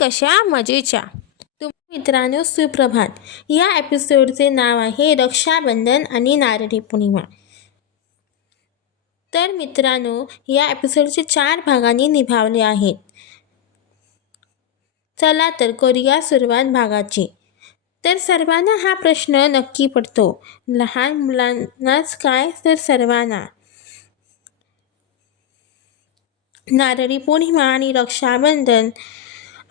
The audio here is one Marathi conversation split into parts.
कशा मजेच्या. मित्रांनो, सुप्रभात. या एपिसोडचे नाव आहे रक्षाबंधन आणि नारळी पौर्णिमा. तर मित्रांनो, या एपिसोडचे 4 भागांनी निभावले आहेत. चला तर करूया सुरुवात भागाची. तर सर्वांना हा प्रश्न नक्की पडतो, लहान मुलांनाच काय तर सर्वांना. नारळी पौर्णिमा आणि रक्षाबंधन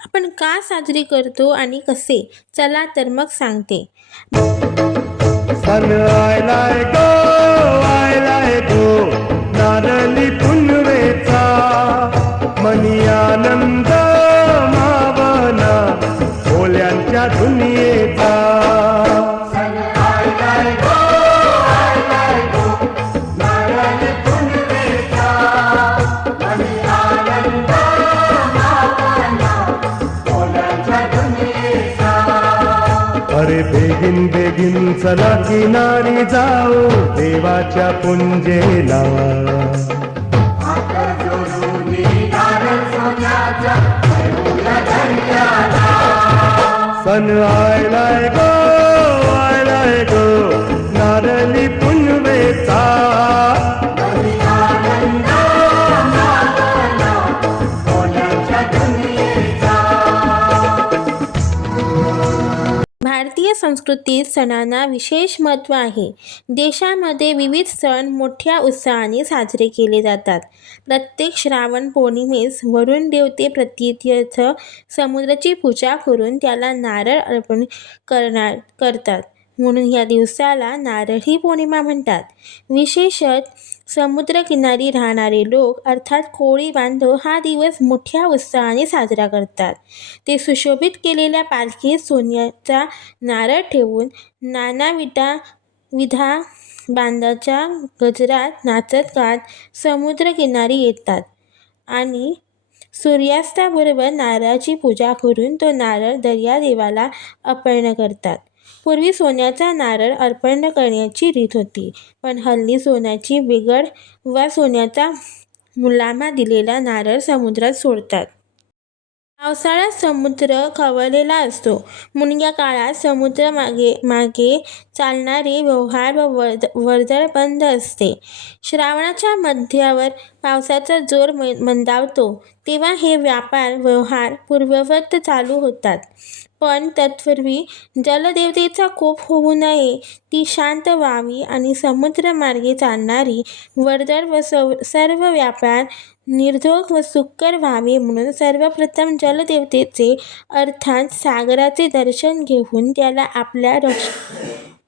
आपण का साजरी करतो आणि कसे? चला तर मग सांगते. सन आयलाय गो नारळी पुनवेचा, मनी आनंद मावना ओल्यांच्या दुनियेचा. अरे बेगिन बेगिन चला किनारी जाऊ देवाच्या पुंजेला. सन आयलाय गो नारळी पुनवेचा. भारतीय संस्कृतीत सणांना विशेष महत्त्व आहे. देशामध्ये विविध सण मोठ्या उत्साहाने साजरे केले जातात. प्रत्येक श्रावण पौर्णिमेस वरुण देवते प्रीत्यर्थ समुद्राची पूजा करून त्याला नारळ अर्पण करतात. म्हणून या दिवसाला नारळी पौर्णिमा म्हणतात. विशेषतः समुद्रकिनारी राहणारे लोक अर्थात कोळी बांधव हा दिवस मोठ्या उत्साहाने साजरा करतात. ते सुशोभित केलेल्या पालखीत सोन्याचा नारळ ठेवून नानाविधा बांधाच्या गजरात नाचत गात समुद्रकिनारी येतात आणि सूर्यास्ताबरोबर नारळाची पूजा करून तो नारळ दर्यादेवाला अर्पण करतात. पूर्वी सोन्याचा नारळ अर्पण करण्याची रीत होती, पण हल्ली सोन्याची बिघड वा सोन्याचा मुलामा दिलेला नारळ समुद्रात सोडतात. पावसाळ्यात समुद्र खवळलेला असतो, म्हणून या काळात समुद्रामागे चालणारे व्यवहार व वर्दळ बंद असते. श्रावणाच्या मध्यावर पावसाचा जोर मंदावतो, तेव्हा हे व्यापार व्यवहार पूर्ववत चालू होतात. पण तत्पूर्वी जलदेवतेचा कोप होऊ नये, ती शांत व्हावी आणि समुद्रमार्गे चालणारी वर्दळ व सर्व व्यापार निर्धोक व सुकर व्हावे म्हणून सर्वप्रथम जलदेवतेचे अर्थात सागराचे दर्शन घेऊन त्याला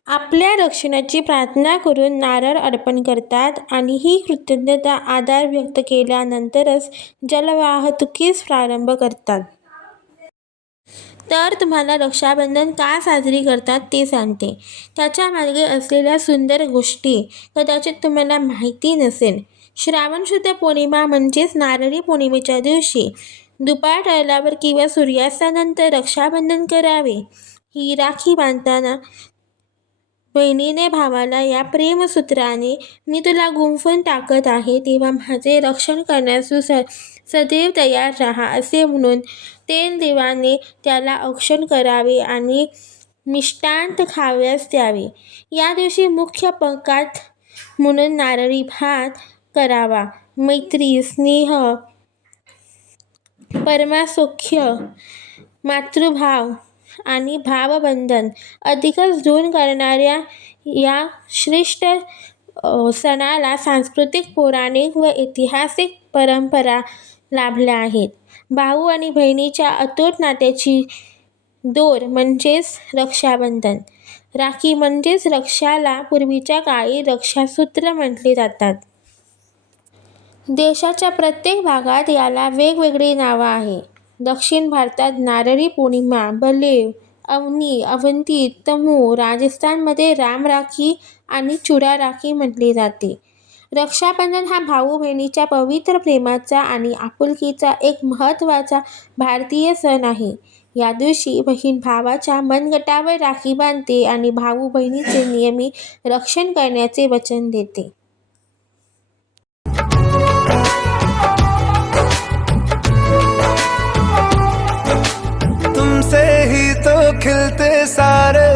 आपल्या रक्षणाची प्रार्थना करून नारळ अर्पण करतात आणि ही कृतज्ञता आदर व्यक्त केल्यानंतरच जलवाहतुकीस प्रारंभ करतात. तर तुम्हाला रक्षाबंधन का साजरी करतात ते सांगते. त्याच्या मागे असलेल्या सुंदर गोष्टी कदाचित तुम्हाला माहिती नसेल. श्रावण शुद्ध पौर्णिमा म्हणजेच नारळी पौर्णिमेच्या दिवशी दुपार टळल्यावर किंवा सूर्यास्तानंतर रक्षाबंधन करावे. ही राखी बांधताना बहिणीने भावाला या प्रेमसूत्राने मी तुला गुंफून टाकत आहे, तेव्हा माझे रक्षण करण्यास तू सदैव तयार राहा असे म्हणून तेल देवाने त्याला औक्षण करावे आणि मिष्टान्न खावयास द्यावे. या दिवशी मुख्य पंक्तीत म्हणून नारळी भात करावा. मैत्री, स्नेह, परमासौख्य, मातृभाव आणि भावबंधन अधिकच दृढ करणाऱ्या या श्रेष्ठ सणाला सांस्कृतिक, पौराणिक व ऐतिहासिक परंपरा लाभल्या आहेत. भाऊ आणि बहिणीच्या अतूट नात्याची दोर म्हणजेच रक्षाबंधन. राखी म्हणजेच रक्षाला पूर्वीच्या काळी रक्षासूत्र म्हटले जातात. देशाच्या प्रत्येक भागात याला वेगवेगळी नावं आहे. दक्षिण भारतात नारळी पौर्णिमा, बलेव, अवनी, अवंती, तमू, राजस्थानमध्ये राम राखी आणि चुडा राखी म्हटले जाते. रक्षाबंधन हा भाऊ बहिणीच्या पवित्र प्रेमाचा आणि आपुलकीचा एक महत्त्वाचा भारतीय सण आहे. या दिवशी बहीण भावाच्या मनगटावर राखी बांधते आणि भाऊ बहिणीचे नेहमी रक्षण करण्याचे वचन देते. सारे